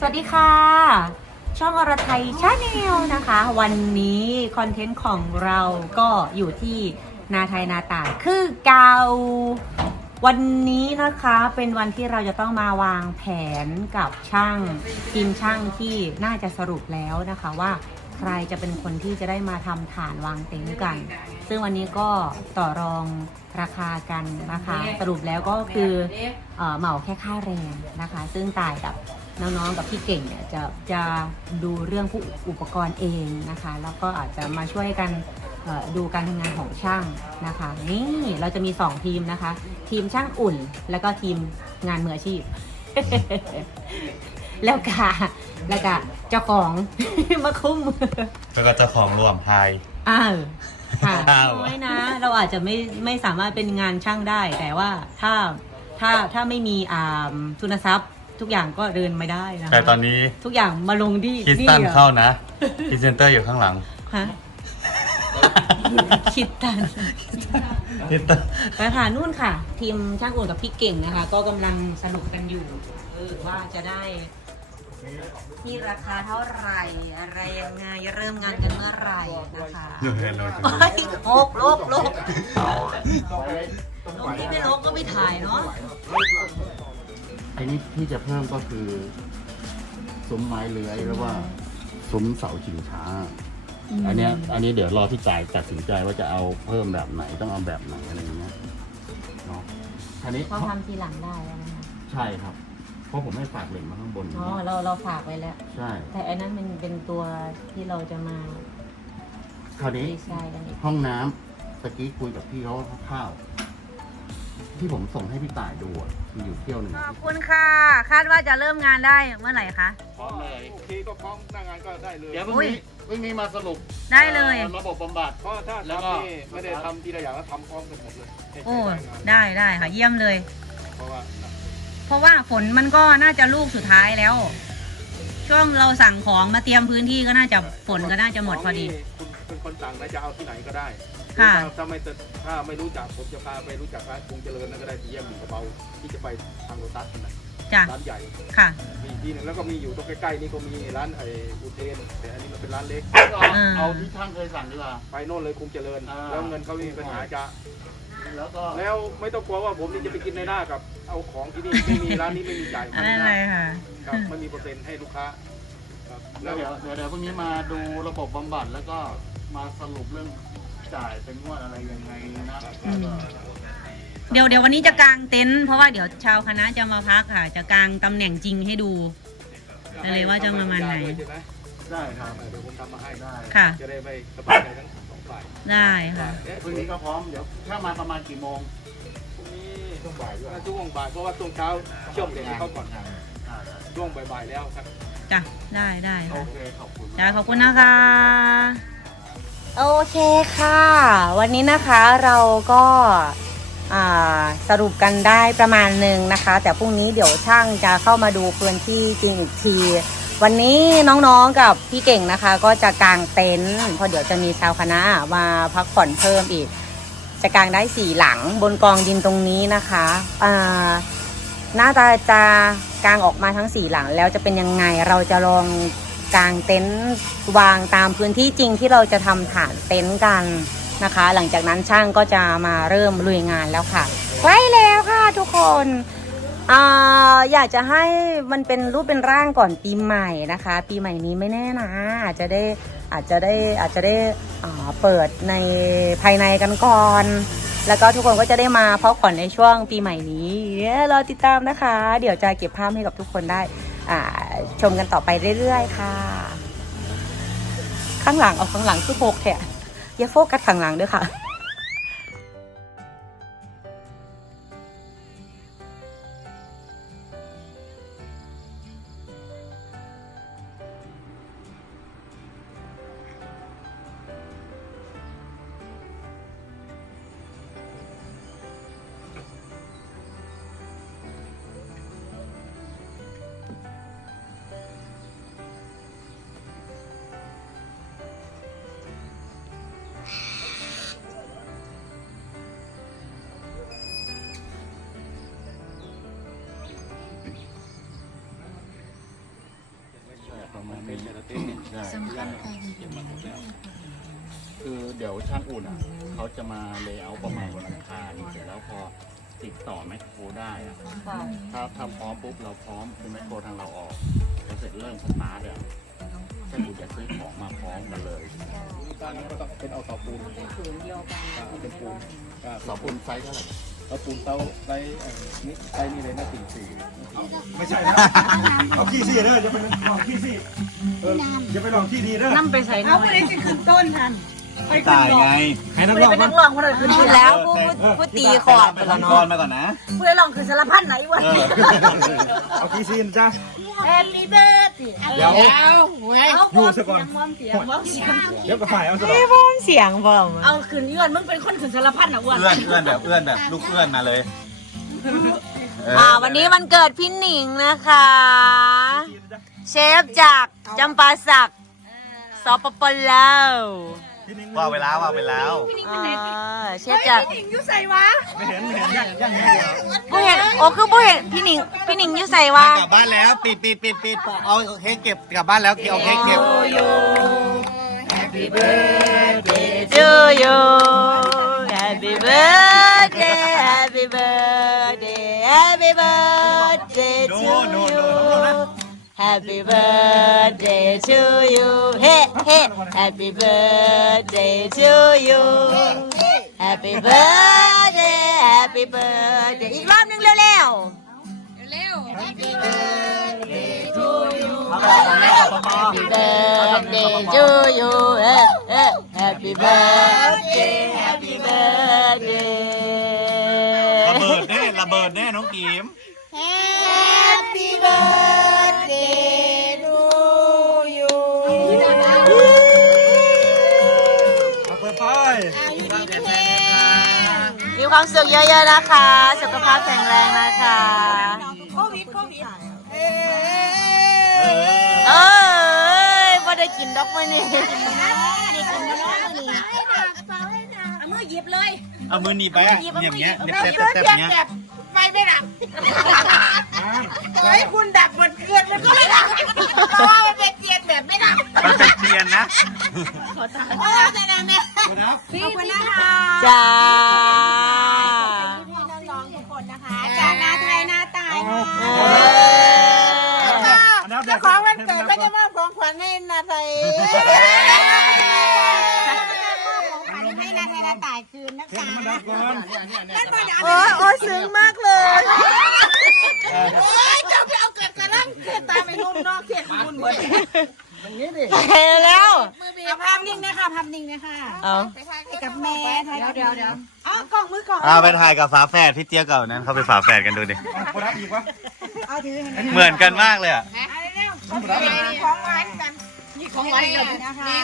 สวัสดีค่ะ ช่องอรไทยชาแนลนะคะ วันนี้คอนเทนต์ของเราก็อยู่ที่นาไทยนาตาคือเกาวันนี้นะคะเป็นวันที่เราจะต้องมาวางแผนกับช่างทีมช่างที่น่าจะสรุปแล้วนะคะว่าใครจะเป็นคนที่จะได้มาทำฐานวางเต็นท์กัน ซึ่งวันนี้ก็ต่อรองราคากันนะคะ สรุปแล้วก็คือเออเหมาแค่ค่าแรงนะคะ ซึ่งตายกับ น้องๆ กับพี่เก่งเนี่ยจะจะดูเรื่องผู้อุปกรณ์เองนะคะ แล้วก็อาจจะมาช่วยกันเอ่อดูการทำงานของช่างนะคะ นี่เราจะมี 2 ทีมนะคะ ทีมช่างอุ่น แล้วก็ทีมงานมืออาชีพ แล้วก็แล้วก็เจ้าของมาคุ้มแล้วก็เจ้าของรวมพายอ้าวค่ะอ้าวน้อยนะ เราอาจจะไม่ไม่สามารถเป็นงานช่างได้ แต่ว่าถ้าถ้าถ้าไม่มีอ่าทุนทรัพย์ ทุกอย่างก็เดินไม่ได้นะคะแต่ตอนนี้ทุกอย่างมาลงที่คริสตันหรอเข้านะพรีเซนเตอร์อยู่ข้างหลังฮะคิดตันคริสตันไปค่ะนู่นค่ะ ทีมช่างอุ่นกับพี่เก่งนะคะ ก็กำลังสนุกกันอยู่เออว่าจะได้ที่ราคาเท่าไหร่อะไรยังไงเริ่มงานกันเมื่อไหร่นะคะดูเห็นเลยโอ้ยโลกโลกโลกโลกที่ไม่โลกก็ไม่ถ่ายเนาะไอ้นี่ที่จะเพิ่มก็คือซุ้มไม้เลื้อยหรือว่าซุ้มเสาชิงช้า อันเนี้ยอันนี้เดี๋ยวรอพี่จ่ายตัดสินใจว่าจะเอาเพิ่มแบบไหนต้องเอาแบบไหนอะไรอย่างเงี้ยเนาะอันนี้เขาทำทีหลังได้แล้วนะคะใช่ครับ เพราะผมให้ฝากเหล็กมาข้างบนอ๋อเราเราฝากไว้แล้ว ใช่ แต่อันนั้นมันเป็นตัวที่เราจะมาคราวนี้ดีไซน์กันอีกห้องน้ำตะกี้คุยกับพี่เขาคร่าวๆ ที่ผมส่งให้พี่ต่ายดูอะมีอยู่เที่ยวหนึ่งขอบคุณค่ะ คาดว่าจะเริ่มงานได้เมื่อไหร่คะ พร้อมเลยโอเคก็พร้อมหน้างานก็ได้เลยเดี๋ยวพรุ่งอุ้ยนี้พรุ่งนี้มาสรุปได้เลยระบบบำบัด เพราะถ้าแล้วก็ ทำนี่ไม่ได้ทำทีละอย่างแล้วทำพร้อมกันหมดเลยให้โอ้ใช้งานได้ได้ค่ะ เยี่ยมเลย เพราะว่าเพราะว่าฝนมันก็น่าจะลูกสุดท้ายแล้ว ช่วงเราสั่งของมาเตรียมพื้นที่ก็น่าจะฝนก็น่าจะหมดพอดี คุณเป็นคนสั่งนะจะเอาที่ไหนก็ได้ ค่ะถ้าถ้าไม่ถ้าไม่รู้จักผมจะพาไปรู้จักร้านกรุงเจริญนั่นก็ได้ที่เยี่ยมกระเบาที่จะไปทางโรตัสนั่นนะจ้ะร้านใหญ่ค่ะมีที่หนึ่งแล้วก็มีอยู่ตรงใกล้ๆนี่ก็มีร้านไอ้อุเทนแต่อันนี้มันเป็นร้านเล็กอ่าเอาที่ช่างเคยสั่งดีกว่า ไปโน่นเลยกรุงเจริญ อ่า แล้วเงินเขาไม่มีปัญหาจะแล้วก็แล้วไม่ต้องกลัวว่าผมนี่จะไปกินในหน้ากับ เอาของที่นี่ไม่มีร้านนี้ไม่มีจ่ายอันนั้นเลยค่ะ ครับไม่มีเปอร์เซ็นต์ให้ลูกค้าครับแล้แล้ววเดี๋ยวเดี๋ยวเดี๋ยวพรุ่งนี้มาดูระบบบำบัดแล้วก็มาสรุปเรื่อง จ่ายเป็นงวดอะไรยังไงนะอืมเดี๋ยวเดี๋ยววันนี้จะกางเต็นท์เพราะว่าเดี๋ยวชาวคณะจะมาพักค่ะ จะกางตำแหน่งจริงให้ดูเลยว่าจะประมาณไหนใช่ไหมได้ครับเดี๋ยวผมทำมาให้ได้ค่ะ จะได้ไปสบายใจทั้งสองฝ่ายได้ค่ะเอ๊ะพรุ่งนี้ก็พร้อมเดี๋ยวถ้ามาประมาณกี่โมงพรุ่งนี้ช่วงบ่ายด้วยช่วงบ่ายเพราะว่าช่วงเช้าเชื่อมเด็กให้เขาก่อนช่วงบ่ายๆแล้วครับ จ้ะได้ได้โอค่ะเคขอบคุณจ้าขอบคุณนะคะ โอเคค่ะ วันนี้นะคะเราก็าสรุปกันได้ประมาณหนึ่งนะคะ แต่พรุ่งนี้เดี๋ยวช่างจะเข้ามาดูพื้นที่จริงอีกที วันนี้น้องๆกับพี่เก่งนะคะ ก็จะกางเต็นท์เพราะเดี๋ยวจะมีชาวคณะมาพักผ่อนเพิ่มอีก จะกางได้สี่หลังบนกองดินตรงนี้นะคะอ่าหน้าตาจะกางออกมาทั้งสี่หลังแล้วจะเป็นยังไงเราจะลอง กางเต็นท์วางตามพื้นที่จริงที่เราจะทำฐานเต็นท์กันนะคะ หลังจากนั้นช่างก็จะมาเริ่มลุยงานแล้วค่ะใกล้แล้วค่ะทุกคนอ่าอยากจะให้มันเป็นรูปเป็นร่างก่อนปีใหม่นะคะ ปีใหม่นี้ไม่แน่นะอาจจะได้อาจจะได้อาจจะได้เปิดในภายในกันก่อน แล้วก็ทุกคนก็จะได้มาพักผ่อนในช่วงปีใหม่นี้ รอติดตามนะคะ เดี๋ยวจะเก็บภาพให้กับทุกคนได้ ชมกันต่อไปเรื่อยๆ ค่ะ ข้างหลังเอาข้างหลังคือโฟกแทะอย่าโฟกัสข้างหลังด้วยค่ะ คือเดี๋ยวช่างอุ่นอะเขาจะมาเลเยอร์ประมาณวันอังคารเสร็จแล้วพอติดต่อแมคโครได้อะถ้าถ้าพร้อมปุ๊บเราพร้อมคือแมคโครทางเราออกแล้วเสร็จเริ่มสตาร์ทอะช่างอุ่นจะซื้อของมาพร้อมกันเลยตอนนี้ก็ต้องเป็นเอาเสาปูนอ่าเป็นปูนอ่าเสาปูนไซส์เท่าไหร่ เสาปูนเสาไซส์เอ่อนี่ไซส์นี่เลยนะสี่สี่ไม่ใช่นะเอาขี้ซี่เด้อจะไปลองขี้ซี่เออจะไปลองขี้ดีเด้อนั่ไปใส่หน่เอาอไปยเลยจะขึ้นต้นทัน ตายไงให้นักไปร้องเป็นมานักร้องคนละขึ้นพูดแล้วผู้ผู้ตีขอบไปแล้วก่อนเนาะมาก่อนนะผู้ใดร้องคือสารพัดไหนวะเออเอาขี้ซี่นะจ้าแฮปปี้เบิร์ดเดี๋ยวเอาอยู่ซะก่อนมอมเสียงมอมเสียงเดี๋ยวก็ฝ่ายเอาซะก่อนพี่พ้อมเสียงเปล่าเอาขึ้นย้อนมึงเป็นคนขึ้นสารพัดนะอ้วนเอื้อนเอื้อนแบบเอื้อนแบบลูกเอื้อนมาเลยเอออ่าวันนี้วันเกิดพี่หนิงนะคะ เชฟจากจำปาสักสปปลาว ว่าเวลาว่าเวลาอ่าเชฟจากหญิงอยู่ใส่วะไม่เห็นไม่เห็นย่างย่างนี้เดียวผู้เห็นโอ้คือผู้เห็นพี่หนิงพี่หนิงอยู่ใส่ว่า กลับบ้านแล้วปิดปิดปิดปิดเอาเค้กเก็บกลับบ้านแล้วเอาเค้กเก็บ to you Happy birthday Happy birthday Happy birthday to you Happy birthday to you Hey hey Happy birthday to you Happy birthday Happy birthday อีกรอบหนึงเร็วๆ เร็ว Happy birthday to you eh, eh. Happy birthday Happy ระเบิด birthday แน่ระเบิดแน่น้องกิม Happy birthday ความสุขเยอะๆนะคะ สุขภาพแข็งแรงนะคะโควิดโควิดเอ้ยบ่ได้กินดอกมื้อนี้ได้กินมาแล้วนี่เอามือหยิบเลยเอามือหนีบไปอะอย่างเงี้ยเน็บแทบแทบเงี้ยไฟไม่ดับขอให้คุณดับหมดเกลือนมันก็ไม่ดับเพราะว่ามันเป็นเทียนแบบไม่ดับมันเป็นเทียนนะเพราะว่าจะดังแม่ขอบคุณนะคะจ้า ยมอบของขวัญให้นาไทยนาตายคืนนะคะมันดับก่อนโอ้โอ้ซึ้งมากเลย โอ้ยเจ้าไปเอาเกิดกระลังเขียนตาไปนุ่มนอกเขียนคุณหมดไปแล้ว เอาภาพนิ่งนะคะภาพนิ่งนะคะเอาให้กับแม่ถ่ายเดี๋ยวเดี๋ยวอ๋อกล้องมือกล้องอ่าไปถ่ายกับฝาแฝดพี่เจี๊ยบกับนั้นเขาไปฝาแฝดกันดูดิเอาคนรับอีกวะเอาถือให้แม่เหมือนกันมากเลยอะเอาเร็วๆของหวานกันนี่ ของหวานเลยนะคะ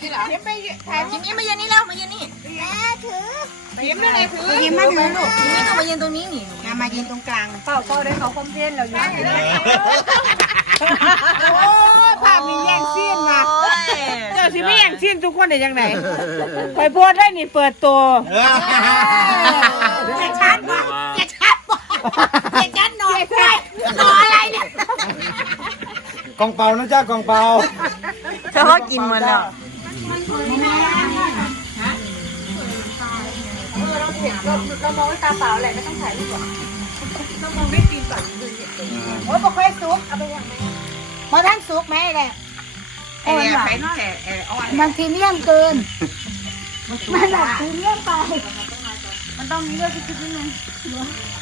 นี่เหรอเข็มไปถ่ายเข็มนี้มาเย็นนี่แล้วมาเย็นนี่แม่ถือเข็มนั่นเลยถือเข็มมาถือลูกนี่ต้องมาเย็นตรงนี้นี่มาเย็นตรงกลางเป้าเป้าได้เขาคอมเพลนเราอยู่โอ้ภาพมีแย่งซีนมาโอ้ยเจ้าสิไม่อย่างสิ้นทุกคนได้ยังไงไปโพสต์ได้นี่เปิดตัวเจ็ดชั้นบ่เจ็ดชั้นบ่เจ็ดชั้นนอนใช่นอนอะไรเนี่ยกองเปล่านะจ้ากองเป ล่าเธอก็กินหมาแล้วโอ้ยบ่ค่อยสุกเอาไปยังไงบ่ท่านสุกแม่แหละโอ้ยไปน้อยมันพรีเมียมเกิน มันแบบพรีเมียมไป มันต้องมีเลือดชิด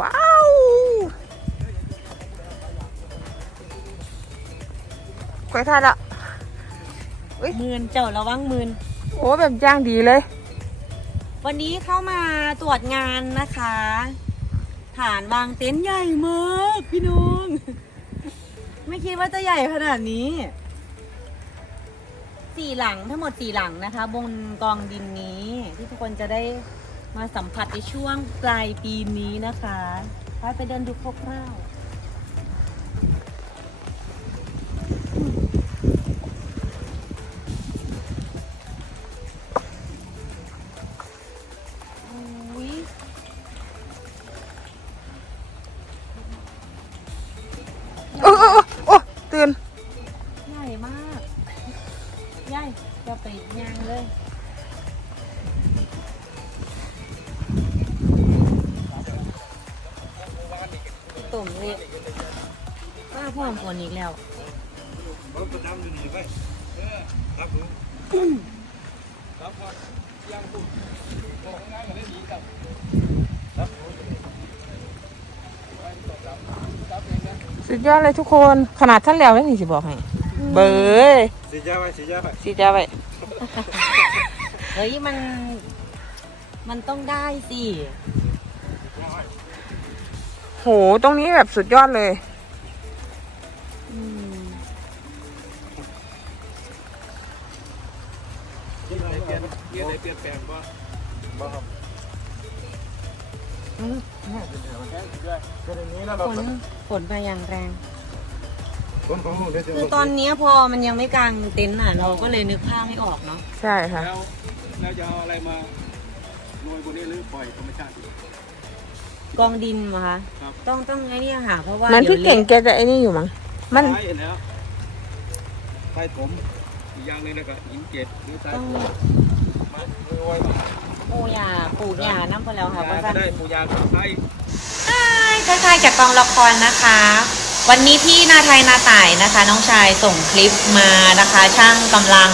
ว้าว ไปทายละมืนเจ้าระวังมืนโอ้แบบย่างดีเลย วันนี้เข้ามาตรวจงานนะคะ ฐานวางเต็นท์ใหญ่มากพี่น้องไม่คิดว่าจะใหญ่ขนาดนี้สี่หลังทั้งหมดสี่หลังนะคะ บนกองดินนี้ที่ทุกคนจะได้ มาสัมผัสในช่วงปลายปีนี้นะคะไปไปเดินดูคร่าวๆ ป้าพ่อมคนอีกแล้วสุดยอดเลยทุกคนขนาดท่านแล้วนี่สิบอกให้เบยสีจ้าไปสีจ้าไปสิจ้าไปเฮ้ยมัน มันต้องได้สิโห ตรงนี้แบบสุดยอดเลย มีอะไรเปลี่ยนแปลงบ้างเป็นอย่างนี้แล้วเราฝนฝนมาอย่างแรง ต้นของลูกเดี๋ยวจะคือตอนเนี้ยพอมันยังไม่กางเต็นท์อะ เราก็เลยนึกภาพไม่ออกเนาะใช่ค่ะ แล้วแล้วจะเอาอะไรมาโรยบนนี้หรือปล่อยธรรมชาติกองดินมาคะครับ ต้องต้องไอ้นี่ค่ะเพราะว่ามันพี่ดี๋ยวเก่งแกจะไอ้นี่อยู่มั้ง มัน ใช่แล้วใต้ผมอีกอย่างหนึงแล้วก็หินเจ็ดหรือใต้ต้องผมมาโรยมา ปูยาปูยาน้ำพอแล้วค่ะเพราะก็ว่าได้ปูยางก็ใช้ทักทายจากกองละครนะคะ วันนี้พี่นาไทยนาต่ายนะคะ น้องชายส่งคลิปมานะคะ ช่างกำลัง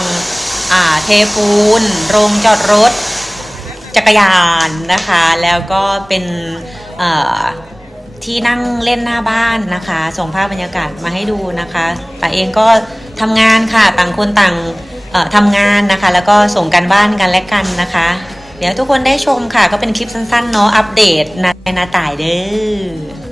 อ่าเทปูน โรงจอดรถ จักรยานนะคะ แล้วก็เป็นเอ่อที่นั่งเล่นหน้าบ้านนะคะ ส่งภาพบรรยากาศมาให้ดูนะคะ แต่เองก็ทำงานค่ะ ต่างคนต่างเอ่อ ทำงานนะคะ แล้วก็ส่งกันบ้านกันและกันนะคะ เดี๋ยวทุกคนได้ชมค่ะ ก็เป็นคลิปสั้นๆเนาะอัปเดตนานาต่ายเด้อ